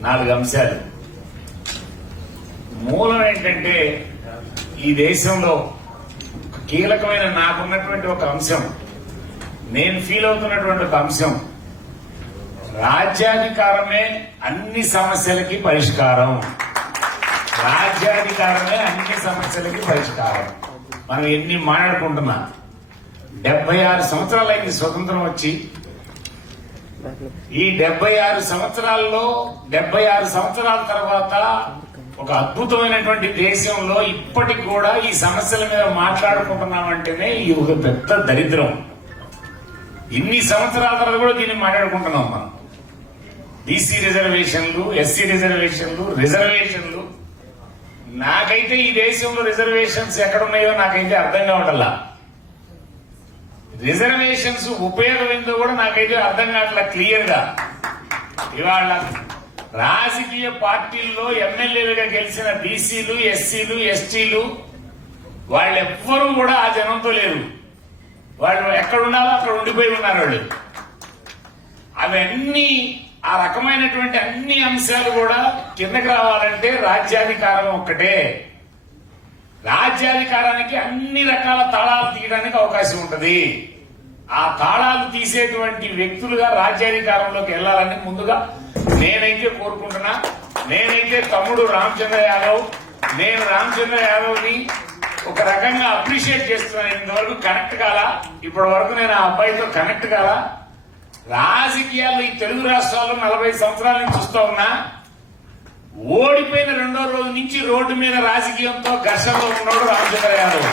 నాలుగు అంశాలు. మూలం ఏంటంటే ఈ దేశంలో కీలకమైన నాకున్నటువంటి ఒక అంశం. నేను ఫీల్ అవుతున్నటువంటి ఒక అంశం. రాజ్యాధికారమే అన్ని సమస్యలకి పరిష్కారం. రాజ్యాధికారమే అన్ని సమస్యలకి పరిష్కారం. మనం ఎన్ని మాట్లాడుకుంటున్నా. డెబ్బై ఆరు సంవత్సరాలైంది స్వతంత్రం వచ్చి ఈ డెబ్బై ఆరు సంవత్సరాల్లో డెబ్బై ఆరు సంవత్సరాల తర్వాత ఒక అద్భుతమైనటువంటి దేశంలో ఇప్పటికి కూడా ఈ సమస్యల మీద మాట్లాడుకుంటున్నామంటేనే ఇది ఒక పెద్ద దరిద్రం. ఇన్ని సంవత్సరాల తర్వాత కూడా దీన్ని మాట్లాడుకుంటున్నాం మనం. బీసీ రిజర్వేషన్లు ఎస్సీ రిజర్వేషన్లు రిజర్వేషన్లు. నాకైతే ఈ దేశంలో రిజర్వేషన్స్ ఎక్కడున్నాయో నాకైతే అర్థం కావటల్లా రిజర్వేషన్స్ ఉపయోగం ఏందో కూడా నాకైతే అర్థం కావట్లా క్లియర్గా ఇవాళ రాజకీయ పార్టీల్లో ఎమ్మెల్యేలుగా గెలిచిన బీసీలు ఎస్సీలు ఎస్టీలు వాళ్ళెవ్వరూ కూడా ఆ జనంతో లేరు. వాళ్ళు ఎక్కడ ఉండాలో అక్కడ ఉండిపోయి ఉన్నారు వాళ్ళు. అవన్నీ ఆ రకమైనటువంటి అన్ని అంశాలు కూడా కిందకి రావాలంటే రాజ్యాధికారం ఒక్కటే. రాజ్యాధికారానికి అన్ని రకాల తాళాలు తీయడానికి అవకాశం ఉంటుంది. ఆ తాళాలు తీసేటువంటి వ్యక్తులుగా రాజ్యాధికారంలోకి వెళ్ళాలని ముందుగా నేనైతే కోరుకుంటున్నా. నేనైతే తమ్ముడు రామచంద్ర యాదవ్ నేను రామచంద్ర యాదవ్ని ఒక రకంగా అప్రిషియేట్ చేస్తున్నాను ఇంతవరకు కనెక్ట్ కాలా ఇప్పటి వరకు నేను ఆ అబ్బాయితో కనెక్ట్ కాలా. రాజకీయాలు ఈ తెలుగు రాష్ట్రాల్లో నలభై సంవత్సరాల నుంచి చూస్తా ఉన్నా. ఓడిపోయిన రెండో రోజు నుంచి రోడ్డు మీద రాజకీయంతో ఘర్షణలో ఉన్నాడు రామచంద్ర యాదవ్.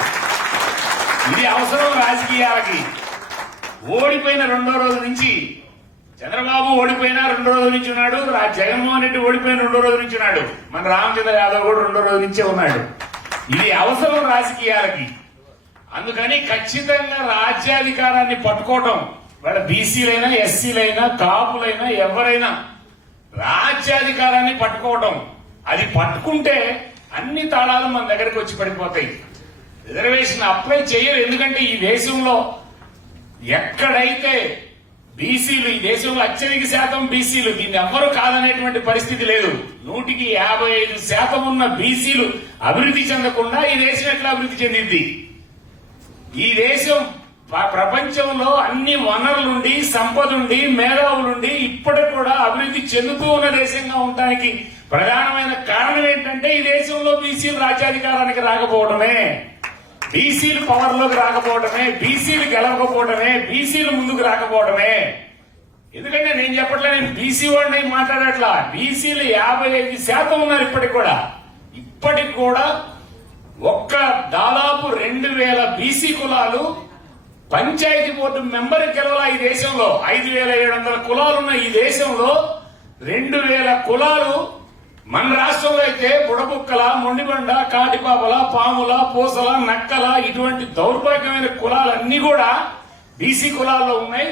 ఇది అవసరం రాజకీయాలకి. ఓడిపోయిన రెండో రోజు నుంచి చంద్రబాబు ఓడిపోయినా రెండో రోజు నుంచి ఉన్నాడు జగన్మోహన్ రెడ్డి ఓడిపోయిన రెండో రోజు నుంచి ఉన్నాడు. మన రామచంద్ర యాదవ్ కూడా రెండో రోజు నుంచే ఉన్నాడు. ఇది అవసరం రాజకీయాలకి. అందుకని ఖచ్చితంగా రాజ్యాధికారాన్ని పట్టుకోవటం వాళ్ళ బీసీలైనా ఎస్సీలైనా కాపులైనా ఎవరైనా రాజ్యాధికారాన్ని పట్టుకోవటం. అది పట్టుకుంటే అన్ని తాళాలు మన దగ్గరికి వచ్చి పడిపోతాయి. రిజర్వేషన్ అప్లై చేయరు. ఎందుకంటే ఈ దేశంలో ఎక్కడైతే బీసీలు ఈ దేశంలో అత్యధిక శాతం బీసీలు దీన్ని ఎవ్వరూ కాదనేటువంటి పరిస్థితి లేదు. నూటికి యాభై ఐదు శాతం ఉన్న బీసీలు అభివృద్ధి చెందకుండా ఈ దేశం ఎట్లా అభివృద్ధి చెందింది? ఈ దేశం ఆ ప్రపంచంలో అన్ని వనరులుండి సంపదుండి మేధావులుండి ఇప్పటికి కూడా అభివృద్ధి చెందుతూ ఉన్న దేశంగా ఉండడానికి ప్రధానమైన కారణం ఏంటంటే ఈ దేశంలో బీసీలు రాజ్యాధికారానికి రాకపోవడమే బీసీలు పవర్లోకి రాకపోవడమే బీసీలు గెలవకపోవడమే బీసీలు ముందుకు రాకపోవడమే ఎందుకంటే నేను చెప్పట్లే నేను బీసీ వాడిని మాట్లాడట్లా. బీసీలు యాభై ఐదు శాతం ఉన్నారు ఇప్పటికి కూడా. ఇప్పటికి కూడా ఒక్క దాదాపు రెండు వేల బీసీ కులాలు పంచాయతీ బోర్డు మెంబర్ గెలవాల ఈ దేశంలో? ఐదు వేల ఏడు వందల కులాలున్న ఈ దేశంలో రెండు వేల కులాలు మన రాష్ట్రంలో అయితే బుడబుక్కల మొండిబండ కాటిపాపల పాముల పూసల నక్కల ఇటువంటి దౌర్భాగ్యమైన కులాలన్నీ కూడా బీసీ కులాల్లో ఉన్నాయి.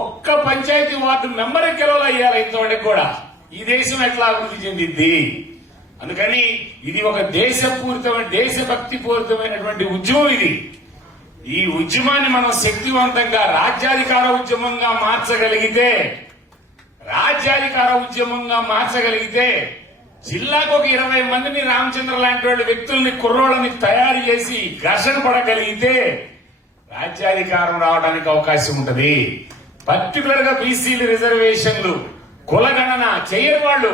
ఒక్క పంచాయతీ వార్డు మెంబర్ గెలవాల అయ్యారు ఇంతవరకు కూడా? ఈ దేశం ఎట్లా అభివృద్ధి చెందింది? అందుకని ఇది ఒక దేశపూరితమైన దేశభక్తి పూరితమైనటువంటి ఉద్యమం ఇది. ఈ ఉద్యమాన్ని మనం శక్తివంతంగా రాజ్యాధికార ఉద్యమంగా మార్చగలిగితే రాజ్యాధికార ఉద్యమంగా మార్చగలిగితే జిల్లాకు ఒక ఇరవై మందిని రామచంద్ర లాంటి వాళ్ళ వ్యక్తుల్ని కుర్రోళ్ళని తయారు చేసి ఘర్షణ పడగలిగితే రాజ్యాధికారం రావడానికి అవకాశం ఉంటది. పర్టికులర్గా బీసీలు రిజర్వేషన్లు కులగణన చేయని వాళ్ళు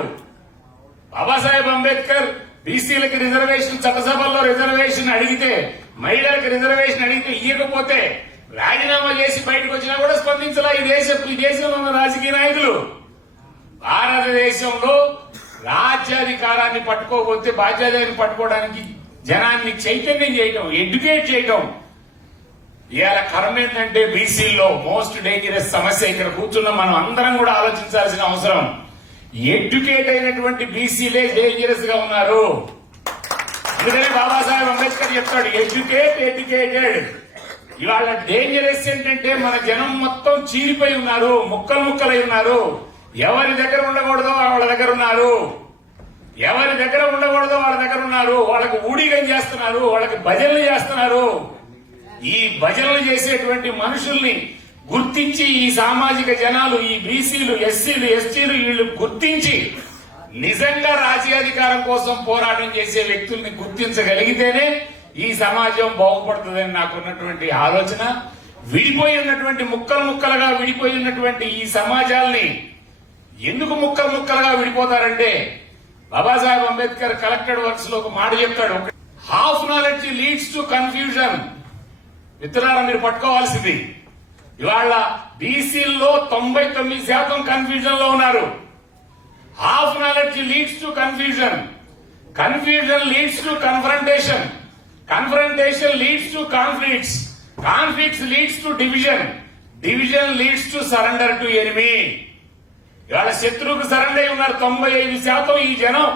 బాబాసాహెబ్ అంబేద్కర్ బీసీలకి రిజర్వేషన్ చట్టసభల్లో రిజర్వేషన్ అడిగితే మహిళలకు రిజర్వేషన్ అడిగితే ఇవ్వకపోతే రాజీనామా చేసి బయటకు వచ్చినా కూడా స్పందించాల ఈ దేశ ఈ దేశంలో ఉన్న రాజకీయ నాయకులు. భారతదేశంలో రాజ్యాధికారాన్ని పట్టుకోకపోతే బాధ్యతని పట్టుకోవడానికి జనాన్ని చైతన్యం చేయటం ఎడ్యుకేట్ చేయటం. ఇవాళ కర్మ ఏంటంటే బీసీల్లో మోస్ట్ డేంజరస్ సమస్య ఇక్కడ కూర్చున్న మనం అందరం కూడా ఆలోచించాల్సిన అవసరం. ఎడ్యుకేట్ అయినటువంటి బీసీలే డేంజరస్గా ఉన్నారు. అందుకని బాబాసాహెబ్ అంబేద్కర్ చెప్తాడు ఎడ్యుకేట్ ఎడ్యుకేటెడ్ ఇవాళ డేంజరస్ ఏంటంటే మన జనం మొత్తం చీలిపోయి ఉన్నారు ముక్కలు ముక్కలై ఉన్నారు. ఎవరి దగ్గర ఉండకూడదో వాళ్ళ దగ్గర ఉన్నారు. ఎవరి దగ్గర ఉండకూడదో వాళ్ళ దగ్గర ఉన్నారు. వాళ్ళకి ఊడిగం చేస్తున్నారు వాళ్ళకి భజనలు చేస్తున్నారు. ఈ భజనలు చేసేటువంటి మనుషుల్ని గుర్తించి ఈ సామాజిక జనాలు ఈ బీసీలు ఎస్సీలు ఎస్టీలు వీళ్ళు గుర్తించి నిజంగా రాజ్యాధికారం కోసం పోరాటం చేసే వ్యక్తుల్ని గుర్తించగలిగితేనే ఈ సమాజం బాగుపడుతుందని నాకున్నటువంటి ఆలోచన. విడిపోయి ఉన్నటువంటి ముక్కలు ముక్కలుగా విడిపోయి ఉన్నటువంటి ఈ సమాజాల్ని ఎందుకు ముక్కలు ముక్కలుగా విడిపోతారంటే బాబాసాహెబ్ అంబేద్కర్ కలెక్టెడ్ వర్క్స్లో ఒక మాట చెప్తాడు. Half knowledge leads to confusion. మిత్రులారా మీరు పట్టుకోవాల్సింది. ఇవాళ బీసీల్లో తొంభై తొమ్మిది శాతం కన్ఫ్యూజన్లో ఉన్నారు. Half knowledge leads to confusion confusion leads to confrontation confrontation leads to conflicts conflicts leads to division division leads to surrender to enemy ఇవాళ శత్రువుకు సరెండర్ అయి ఉన్నారు తొంభై ఐదు శాతం ఈ జనం.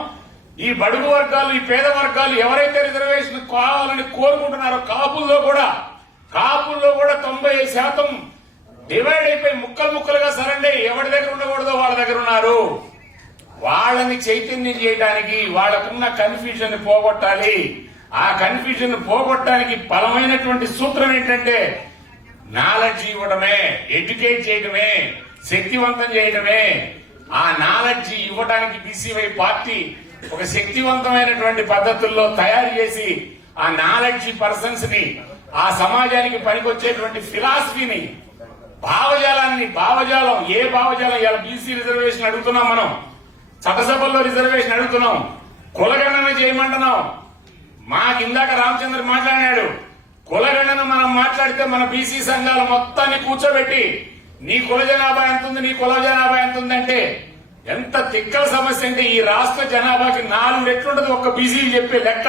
ఈ బడుగు వర్గాలు ఈ పేద వర్గాలు ఎవరైతే రిజర్వేషన్ కావాలని కోరుకుంటున్నారో కాపుల్లో కూడా కాపుల్లో కూడా తొంభై ఐదు శాతం డివైడ్ అయిపోయి ముక్కలు ముక్కలుగా సరెండర్ ఎవరి దగ్గర ఉండకూడదో వాళ్ళ దగ్గర ఉన్నారు. వాళ్ళని చైతన్యం చేయడానికి వాళ్ళకున్న కన్ఫ్యూజన్ పోగొట్టాలి. ఆ కన్ఫ్యూజన్ పోగొట్టడానికి బలమైనటువంటి సూత్రం ఏంటంటే నాలెడ్జ్ ఇవ్వడమే ఎడ్యుకేట్ చేయడమే శక్తివంతం చేయడమే ఆ నాలెడ్జ్ ఇవ్వడానికి బీసీవై పార్టీ ఒక శక్తివంతమైనటువంటి పద్ధతుల్లో తయారు చేసి ఆ నాలెడ్జ్ పర్సన్స్ని ఆ సమాజానికి పనికొచ్చేటువంటి ఫిలాసఫీని భావజాలాన్ని భావజాలం ఏ భావజాలం ఇలా బీసీ రిజర్వేషన్ అడుగుతున్నాం మనం? చట్టసభల్లో రిజర్వేషన్ అడుగుతున్నాం. కులగణన చేయమంటున్నాం. మాకు ఇందాక రామచంద్ర మాట్లాడాడు కులగణన మనం మాట్లాడితే మన బీసీ సంఘాలు మొత్తాన్ని కూర్చోబెట్టి నీ కుల జనాభా ఎంత ఉంది నీ కుల జనాభా ఎంత ఉంది అంటే ఎంత తిక్కల సమస్య అంటే ఈ రాష్ట్ర జనాభాకి నాలుగు రెట్లుంటది ఒక్క బీసీ చెప్పే లెక్క.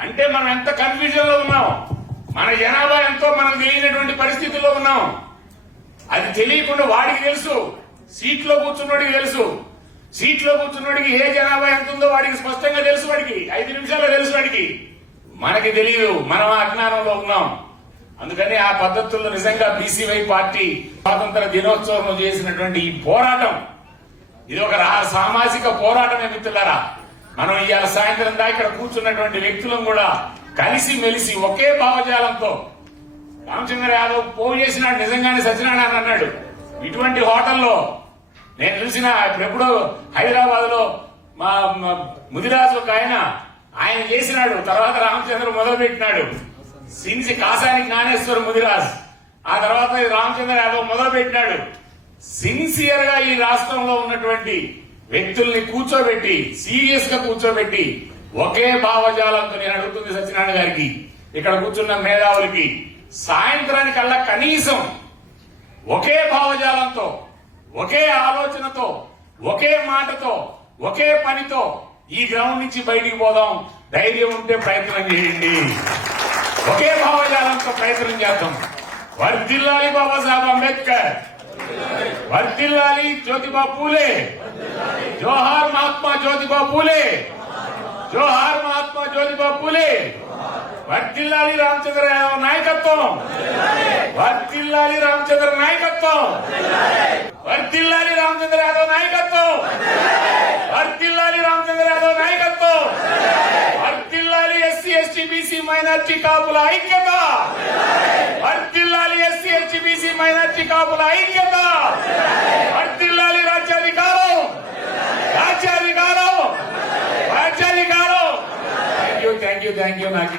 అంటే మనం ఎంత కన్ఫ్యూజన్లో ఉన్నాం. మన జనాభా ఎంతో మనకు తెలియనటువంటి పరిస్థితుల్లో ఉన్నాం. అది తెలియకుండా వాడికి తెలుసు. సీట్లో కూర్చున్నోడికి తెలుసు. సీట్లో కూర్చున్నోడికి ఏ జనాభా ఎంత ఉందో వాడికి స్పష్టంగా తెలుసు వాడికి. ఐదు నిమిషాల్లో తెలుసు వాడికి. మనకి తెలియదు మనం ఆ అజ్ఞానంలో ఉన్నాం. అందుకని ఆ పద్ధతుల్లో నిజంగా బీసీవై పార్టీ స్వాతంత్ర దినోత్సవం చేసినటువంటి ఈ పోరాటం ఇది ఒక రా- సామాజిక పోరాటమే మిత్రులారా. మనం ఇవాళ సాయంత్రం దా ఇక్కడ కూర్చున్నటువంటి వ్యక్తులను కూడా కలిసి మెలిసి ఒకే భావజాలంతో రామచంద్ర యాదవ్ పోగు చేసినాడు నిజంగానే సత్యనారాయణ అన్నాడు. ఇటువంటి హోటల్లో నేను చూసిన ఎప్పుడో హైదరాబాద్లో మా ముదిరాజు ఒక ఆయన ఆయన చేసినాడు. తర్వాత రామచంద్ర మొదలు పెట్టినాడు సిన్సి కాసాని జ్ఞానేశ్వర్ ముదిరాజ్. ఆ తర్వాత రామచంద్ర యాదవ్ మొదలు పెట్టినాడు సిన్సియర్గా ఈ రాష్ట్రంలో ఉన్నటువంటి వ్యక్తుల్ని కూర్చోబెట్టి సీరియస్గా కూర్చోబెట్టి ఒకే భావజాలంతో నేను అడుగుతుంది సత్యనారాయణ గారికి ఇక్కడ కూర్చున్న మేధావులకి సాయంత్రానికల్లా కనీసం ఒకే భావజాలంతో ఒకే ఆలోచనతో ఒకే మాటతో ఒకే పనితో ఈ గ్రౌండ్ నుంచి బయటికి పోదాం. ధైర్యం ఉంటే ప్రయత్నం చేయండి. ఒకే భావజాలంతో ప్రయత్నం చేద్దాం. వర్దిల్లాలి బాబాసాహెబ్ అంబేద్కర్. వర్దిల్లాలి జ్యోతిబా పూలే. జోహార్ మహాత్మా జ్యోతిబా పూలే. జోహార్ మహాత్మా జ్యోతిబా పూలే. వర్దిల్లాలి రామచంద్ర నాయకత్వం. వర్తిల్లాలి రామచంద్ర నాయకత్వం. వర్తిల్లాలి రామచంద్ర యాదవ్ నాయకత్వం. వర్తిల్లాలి రామచంద్ర యాదవ్ నాయకత్వం. వర్తిల్లాలి ఎస్సీ ఎస్టీ బీసీ మైనార్టీ కాపుల ఐక్యత. వర్తిల్లాలి ఎస్సీ ఎస్టీ బీసీ మైనార్టీ కాపుల ఐక్యత. వర్తిల్లాలి రాజ్యాధికారం. రాజ్యాధికారం. రాజ్యాధికారం. Thank you thank you thank you నాకు